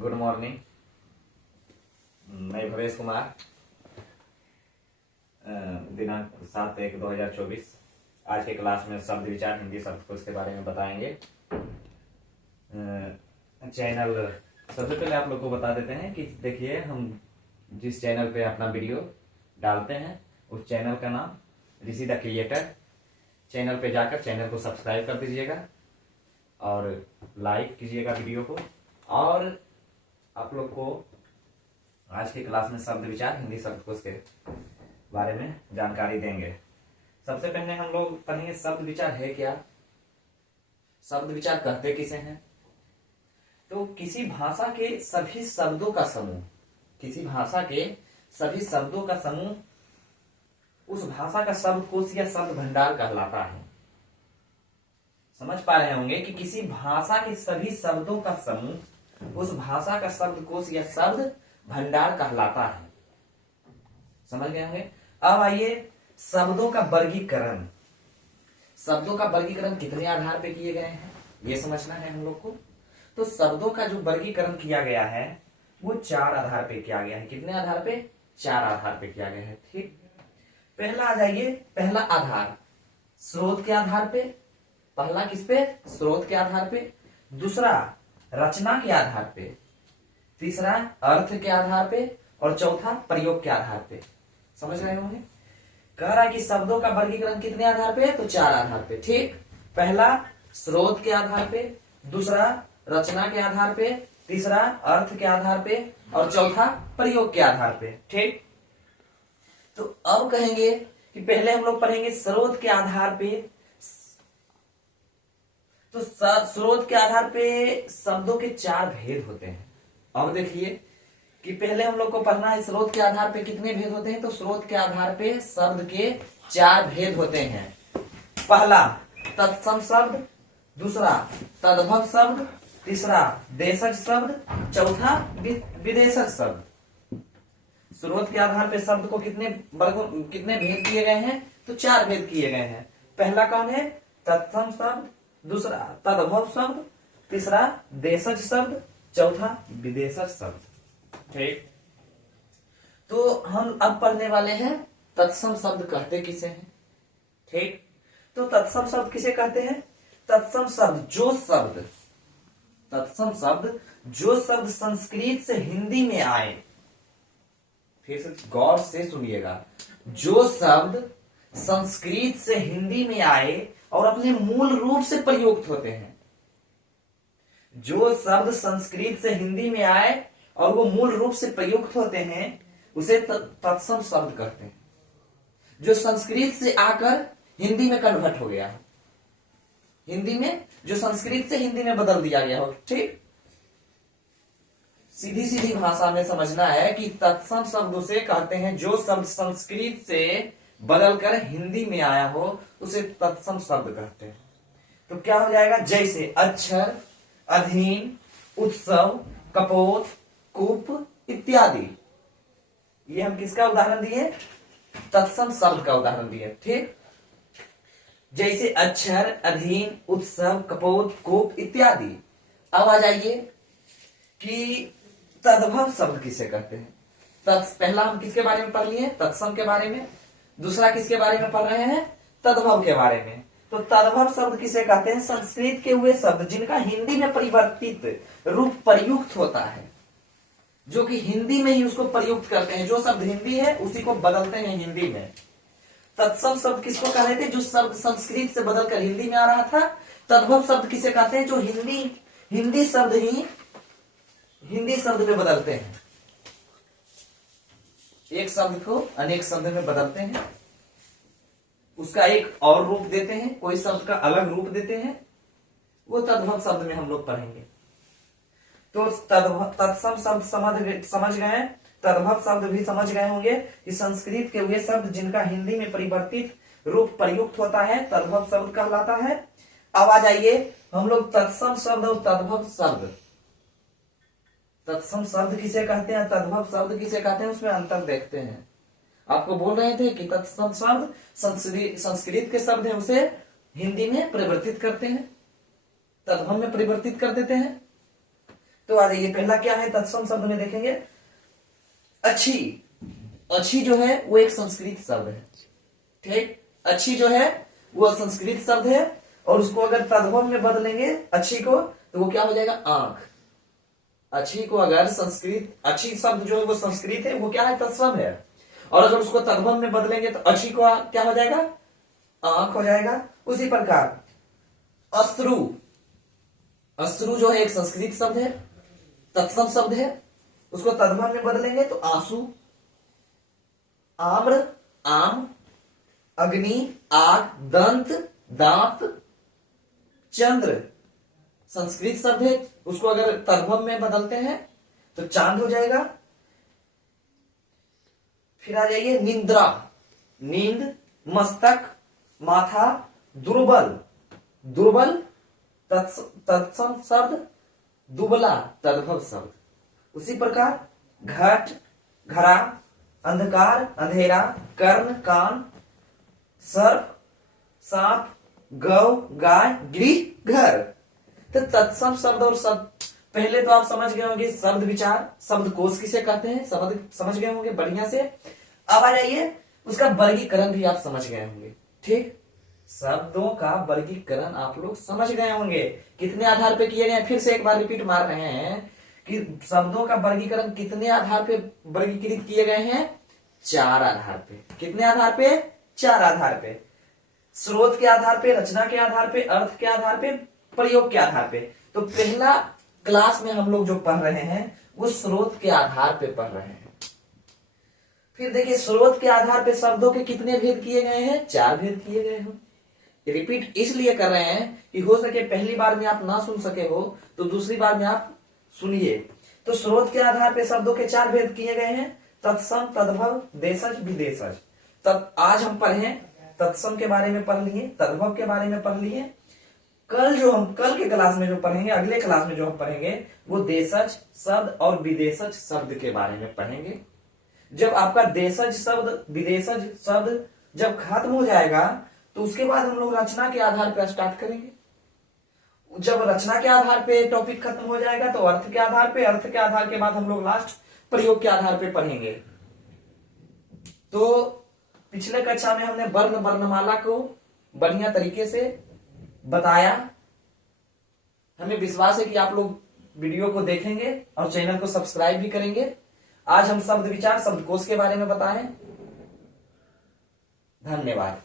Good morning. मैं भवेश कुमार। दिनांक 7/1/2024। आज के क्लास में शब्द विचार हिंदी शब्दकोश के बारे में बताएंगे। चैनल सबसे पहले आप लोग को बता देते हैं कि देखिए, हम जिस चैनल पे अपना वीडियो डालते हैं उस चैनल का नाम ऋषि द क्रिएटर। चैनल पे जाकर चैनल को सब्सक्राइब कर दीजिएगा और लाइक कीजिएगा वीडियो को। और आप लोग को आज की क्लास में शब्द विचार हिंदी शब्दकोश के बारे में जानकारी देंगे। सबसे पहले हम लोग पढ़ेंगे शब्द विचार है क्या। शब्द विचार कहते किसे हैं? तो किसी भाषा के सभी शब्दों का समूह, किसी भाषा के सभी शब्दों का समूह उस भाषा का शब्दकोश या शब्द भंडार कहलाता है। समझ पा रहे होंगे कि किसी भाषा के सभी शब्दों का समूह उस भाषा का शब्दकोश या शब्द भंडार कहलाता है। समझ गए होंगे। अब आइए शब्दों का वर्गीकरण। शब्दों का वर्गीकरण कितने आधार पे किए गए हैं ये समझना है हम लोग को। तो शब्दों का जो वर्गीकरण किया गया है वो 4 आधार पे किया गया है। कितने आधार पे? 4 आधार पे किया गया है। ठीक, पहला आ जाइए। पहला आधार स्रोत के आधार पे। पहला किस पे? स्रोत के आधार पे। दूसरा रचना के आधार पे। तीसरा अर्थ के आधार पे। और चौथा प्रयोग के आधार पे। समझ रहे होंगे। कह रहा है कि शब्दों का वर्गीकरण कितने आधार पे है? तो 4 आधार पे। ठीक, पहला स्रोत के आधार पे, दूसरा रचना के आधार पे, तीसरा अर्थ के आधार पे और चौथा प्रयोग के आधार पे। ठीक, तो अब कहेंगे कि पहले हम लोग पढ़ेंगे स्रोत के आधार पे। तो स्रोत के आधार पे शब्दों के 4 भेद होते हैं। अब देखिए कि पहले हम लोग को पढ़ना है स्रोत के आधार पे कितने भेद होते हैं। तो स्रोत के आधार पे शब्द के 4 भेद होते हैं। पहला तत्सम शब्द, दूसरा तद्भव शब्द, तीसरा देशज शब्द, चौथा विदेशज शब्द। स्रोत के आधार पे शब्द को कितने भेद किए गए हैं? तो 4 भेद किए गए हैं। पहला कौन है? तत्सम शब्द, दूसरा तद्भव शब्द, तीसरा देशज शब्द, चौथा विदेशज शब्द। ठीक, तो हम अब पढ़ने वाले हैं तत्सम शब्द कहते किसे हैं। ठीक, तो तत्सम शब्द किसे कहते हैं? तत्सम शब्द जो शब्द संस्कृत से हिंदी में आए। फिर से गौर से सुनिएगा। जो शब्द संस्कृत से हिंदी में आए और अपने मूल रूप से प्रयुक्त होते हैं। जो शब्द संस्कृत से हिंदी में आए और वो मूल रूप से प्रयुक्त होते हैं उसे तत्सम शब्द कहते हैं। जो संस्कृत से आकर हिंदी में कन्वर्ट हो गया, हिंदी में जो संस्कृत से हिंदी में बदल दिया गया हो। ठीक, सीधी सीधी भाषा में समझना है कि तत्सम शब्द उसे कहते हैं जो शब्द संस्कृत से बदलकर हिंदी में आया हो उसे तत्सम शब्द कहते हैं। तो क्या हो जाएगा? जैसे अक्षर, अधीन, उत्सव, कपोत, कूप इत्यादि। ये हम किसका उदाहरण दिए? तत्सम शब्द का उदाहरण दिए। ठीक, जैसे अक्षर, अधीन, उत्सव, कपोत, कूप इत्यादि। अब आ जाइए कि तद्भव शब्द किसे कहते हैं। पहला हम किसके बारे में पढ़ लिए? तत्सम के बारे में। दूसरा किसके बारे में पढ़ रहे हैं? तद्भव के बारे में। तो तद्भव शब्द किसे कहते हैं? संस्कृत के हुए शब्द जिनका हिंदी में परिवर्तित रूप प्रयुक्त होता है, जो कि हिंदी में ही उसको प्रयुक्त करते हैं। जो शब्द हिंदी है उसी को बदलते हैं हिंदी में। तत्सम शब्द किसको कह रहे थे? जो शब्द संस्कृत से बदलकर हिंदी में आ रहा था। तद्भव शब्द किसे कहते हैं? जो हिंदी शब्द ही हिंदी शब्द में बदलते हैं। एक शब्द को अनेक शब्द में बदलते हैं, उसका एक और रूप देते हैं, कोई शब्द का अलग रूप देते हैं, वो तद्भव शब्द में हम लोग पढ़ेंगे। तो तत्सम शब्द समझ गए। तद्भव शब्द भी समझ गए होंगे कि संस्कृत के हुए शब्द जिनका हिंदी में परिवर्तित रूप प्रयुक्त होता है तद्भव शब्द कहलाता है। अब आ जाइए हम लोग तत्सम शब्द और तद्भव शब्द। तत्सम शब्द किसे कहते हैं, तद्भव शब्द किसे कहते हैं, उसमें अंतर देखते हैं। आपको बोल रहे थे कि तत्सम शब्द संस्कृत के शब्द है उसे हिंदी में परिवर्तित करते हैं, तद्भव में परिवर्तित कर देते हैं। तो आ जाइए, पहला क्या है तत्सम शब्द में देखेंगे, अच्छी। अच्छी जो है वो एक संस्कृत शब्द है, ठीक। अच्छी जो है वो संस्कृत शब्द है, और उसको अगर तद्भव में बदलेंगे अच्छी को, तो वो क्या हो जाएगा, आंख। अच्छी को अगर संस्कृत, अच्छी शब्द जो है वो संस्कृत है, वो क्या है, तत्सम है, और अगर उसको तद्भव में बदलेंगे तो अच्छी को क्या हो जाएगा, आंख हो जाएगा। उसी प्रकार अश्रु, अश्रु जो है एक संस्कृत शब्द है, तत्सम शब्द है, उसको तद्भव में बदलेंगे तो आंसू। आम्र, आम। अग्नि, आग। दंत, दांत। चंद्र संस्कृत शब्द है, उसको अगर तद्भव में बदलते हैं तो चांद हो जाएगा। फिर आ जाइए निंद्रा, नींद। मस्तक, माथा। दुर्बल, दुर्बल तत्सम शब्द, दुबला तद्भव शब्द। उसी प्रकार घट, घड़ा। अंधकार, अंधेरा। कर्ण, कान। सर्प, सांप। गौ, गाय। गृह, घर। तो तत्सम शब्द और शब्द पहले तो आप समझ गए होंगे, शब्द विचार, शब्द कोश किसे कहते हैं, शब्द समझ गए होंगे बढ़िया से। अब आ जाइए उसका वर्गीकरण भी आप समझ गए होंगे, ठीक। शब्दों का वर्गीकरण आप लोग समझ गए होंगे, कितने आधार पे किए गए, फिर से एक बार रिपीट मार रहे हैं कि शब्दों का वर्गीकरण कितने आधार पे वर्गीकृत किए गए हैं, 4 आधार पे। कितने आधार पे, 4 आधार पे। स्रोत के आधार पे, रचना के आधार पे, अर्थ के आधार पे, प्रयोग के आधार पे। तो पहला क्लास में हम लोग जो पढ़ रहे हैं वो स्रोत के आधार पे पढ़ रहे हैं। फिर देखिए स्रोत के आधार पे शब्दों के कितने भेद किए गए हैं, 4 भेद किए गए हैं। रिपीट इसलिए कर रहे हैं कि हो सके पहली बार में आप ना सुन सके हो तो दूसरी बार में आप सुनिए। तो स्रोत के आधार पे शब्दों के 4 भेद किए गए हैं, तत्सम, तद्भव, देशज, विदेशज। तब आज हम पढ़े तत्सम के बारे में पढ़ लिए, तद्भव के बारे में पढ़ लिए। कल के क्लास में जो पढ़ेंगे, अगले क्लास में जो हम पढ़ेंगे वो देशज शब्द और विदेशज शब्द के बारे में पढ़ेंगे। जब आपका देशज शब्द, विदेशज शब्द जब खत्म हो जाएगा तो उसके बाद हम लोग रचना के आधार पर स्टार्ट करेंगे। जब रचना के आधार पे टॉपिक खत्म हो जाएगा तो अर्थ के आधार पे, अर्थ के आधार के बाद हम लोग लास्ट प्रयोग के आधार पे पढ़ेंगे। तो पिछले कक्षा में हमने वर्ण वर्णमाला को बढ़िया तरीके से बताया। हमें विश्वास है कि आप लोग वीडियो को देखेंगे और चैनल को सब्सक्राइब भी करेंगे। आज हम शब्द विचार, शब्दकोश के बारे में बताएं। धन्यवाद।